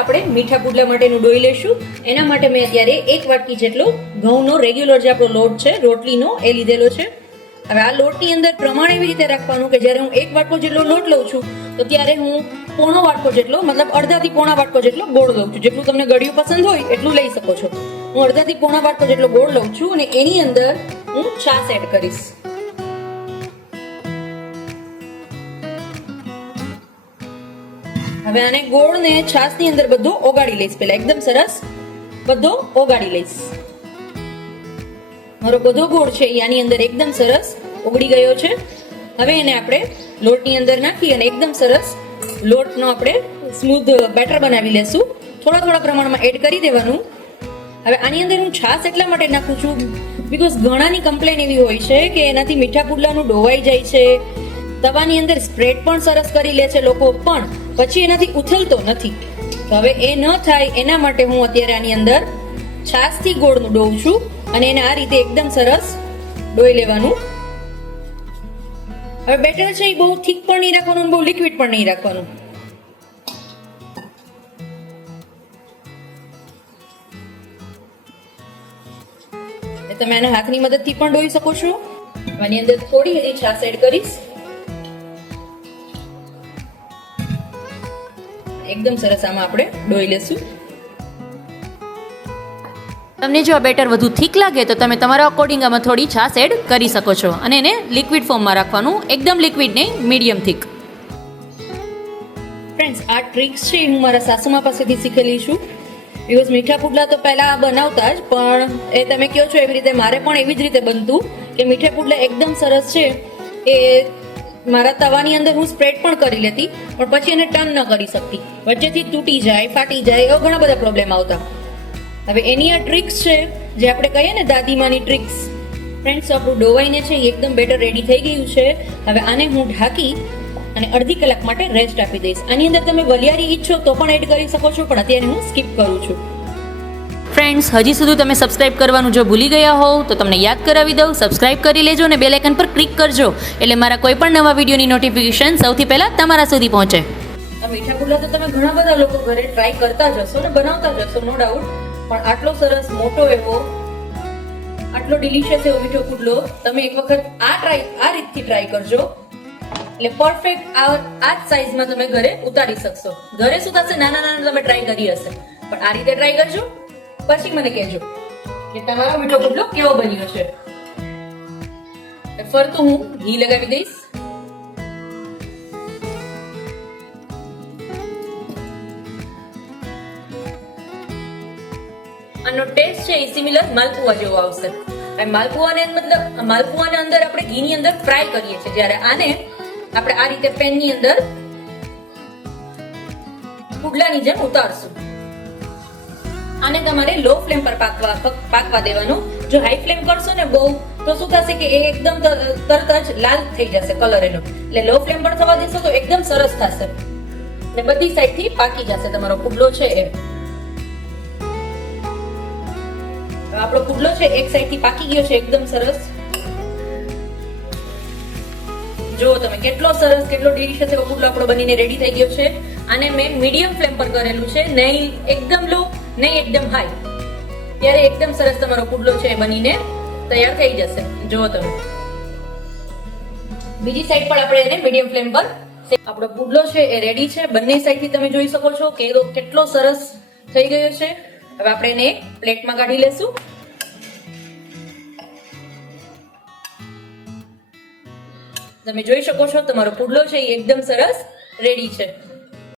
આપણે મીઠા પુડલા માટેનું ડોઈ લેશું. એના માટે મેં અત્યારે 1 વાટકી જેટલો ઘઉંનો રેગ્યુલર જે આપણો લોટ છે રોટલીનો એ લીધેલો છે. હવે આ લોટની અંદર પ્રમાણ એવી રીતે રાખવાનું કે જ્યારે હું 1 વાટકો જેટલો લોટ લઉં છું તો ત્યારે હું પોણો વાટકો જેટલો મતલબ અડધાથી પોણા વાટકો જેટલો ગોળ લઉં છું. જેટલું તમને ગળ્યું પસંદ હોય એટલું લઈ શકો છો. હું અડધાથી પોણા વાટકો જેટલો ગોળ લઉં છું અને એની અંદર હું છાશ એડ કરીશ. હવે આને ગોળ ને છાશ ની અંદર બધું ઓગાળી લઈશ. પહેલા એકદમ સરસ બધો ઓગાળી લઈશ. મારો બધો ગોળ છે આની અંદર એકદમ સરસ ઓગળી ગયો છે. હવે એને આપણે લોટની અંદર નાખી અને એકદમ સરસ લોટનો આપણે સ્મૂથ બેટર બનાવી લેશું. થોડા થોડા પ્રમાણમાં એડ કરી દેવાનું. હવે આની અંદર હું છાશ એટલા માટે નાખું છું બીકોઝ ઘણાની કમ્પ્લેન એવી હોય છે કે એનાથી મીઠા પુડલાનું ડોવાઈ જાય છે. તવાની અંદર સ્પ્રેડ પણ સરસ કરી લે છે લોકો, પણ પછી એનાથી ઉથલતો નથી. તો હવે એ ન થાય એના માટે હું અત્યારે આની અંદર છાશથી ગોળનું ડોવું છું અને એને આ રીતે એકદમ સરસ ડોઈ લેવાનું. હવે બેટર છે એ બહુ થીક પણ નહીં રાખવાનું, બહુ લિક્વિડ પણ નહીં રાખવાનું. તમે આના હાથની મદદથી પણ ડોઈ શકો છો. આની અંદર થોડી હજી છાશ એડ કરીશ. એકદમ સરસ આમાં આપણે ડોઈ લેશું. તમને જો આ બેટર વધુ થીક લાગે તો તમે તમારા અકોર્ડિંગ આમાં થોડી છાશ એડ કરી શકો છો અને એને લિક્વિડ ફોર્મમાં રાખવાનું, એકદમ લિક્વિડ નહીં, મીડિયમ થીક. ફ્રેન્ડ્સ, આ ટ્રિક્સ છે હું મારા સાસુમા પાસેથી શીખેલી છું. બીકોઝ મીઠા પુડલા તો પહેલા બનાવતા જ, પણ એ તમે કહો છો એવી રીતે મારે પણ એવી જ રીતે બનતું કે મીઠા પુડલા એકદમ સરસ છે એ મારા તવાની અંદર હું સ્પ્રેડ પણ કરી લેતી, પણ પછી એને ટર્ન ન કરી શકતી, વચ્ચેથી તૂટી જાય, ફાટી જાય, એવા ઘણા બધા પ્રોબ્લેમ આવતા. હવે એની આ ટ્રિક્સ છે જે આપણે કહીએ ને દાદીમાની ટ્રિક્સ. ફ્રેન્ડ્સ, આપણું ડોવાઈને છે એકદમ બેટર રેડી થઈ ગયું છે. હવે આને હું ઢાંકી અને અડધી કલાક માટે રેસ્ટ આપી દઈશ. આની અંદર તમે વલિયારી ઈચ્છો તો પણ એડ કરી શકો છો, પણ અત્યારે હું સ્કીપ કરું છું. ફ્રેન્ડ્સ, હજી સુધી તમે સબસ્ક્રાઇબ કરવાનું જો ભૂલી ગયા હોવ તો તમને યાદ કરાવી દઉં, સબસ્ક્રાઇબ કરી લેજો અને બેલ આઇકન પર ક્લિક કરજો એટલે મારા કોઈ પણ નવા વિડીયોની નોટિફિકેશન સૌથી પહેલા તમારા સુધી પહોંચે. આ મીઠા પુડલા તો તમે ઘણા બધા લોકો ઘરે ટ્રાય કરતા જ હશો ને બનાવતા જ હશો, નો ડાઉટ. પણ આટલો સરસ મોટો એવો આટલો ડિલિશિયસ એવો મીઠો પુડલો તમે એક વખત આ રીતથી ટ્રાય કરજો એટલે પરફેક્ટ આ જ સાઈઝમાં તમે ઘરે ઉતારી શકશો. ઘરે શું થશે, નાના નાના તમે ટ્રાય કરી હશે, પણ આ રીતે ટ્રાય કરજો પછી મને કહેજો કે તમારો મીઠો પુડલો કેવો બન્યો છે. ફરતું હું ઘી લગાવી દઈશ. આનો ટેસ્ટ છે એ સિમિલર માલપુઆ જેવો આવશે. માલપુઆને મતલબ માલપુઆને અંદર આપણે ઘીની અંદર ફ્રાય કરીએ છીએ, જ્યારે આને આપણે આ રીતે પેનની અંદર પુડલાની જેમ ઉતારશું. આને તમારે લો ફ્લેમ પર પાકવા દેવાનું. જો હાઈ ફ્લેમ કરશો ને બહુ તો શું થશે કે એ એકદમ તરત જ લાલ થઈ જશે કલર એનો. એટલે લો ફ્લેમ પર થવા દેશો તો એકદમ સરસ થશે ને બધી સાઈડ થી પાકી જશે તમારો પુડલો છે એ. આપણો પુડલો છે એક સાઈડ થી પાકી ગયો છે એકદમ સરસ. જો તમે કેટલો સરસ કેટલો ડિલિશિયસ એવો પુડલો આપણો બનીને રેડી થઈ ગયો છે. આને મેં મીડિયમ ફ્લેમ પર કરેલું છે, નહીં એકદમ લો નહીં એકદમ હાઈ. ત્યારે એકદમ સરસ તમારો પુડલો છે બનીને તૈયાર થઈ જશે. જો તમે બીજી સાઈડ પર આપણે એને મીડિયમ ફ્લેમ પર આપણો પુડલો છે એ રેડી છે. બંને સાઈડ થી તમે જોઈ શકો છો કે કેટલો સરસ થઈ ગયો છે. હવે આપણે એને પ્લેટમાં કાઢી લેશું. તમે જોઈ શકો છો તમારો પુડલો છે એ એકદમ સરસ રેડી છે.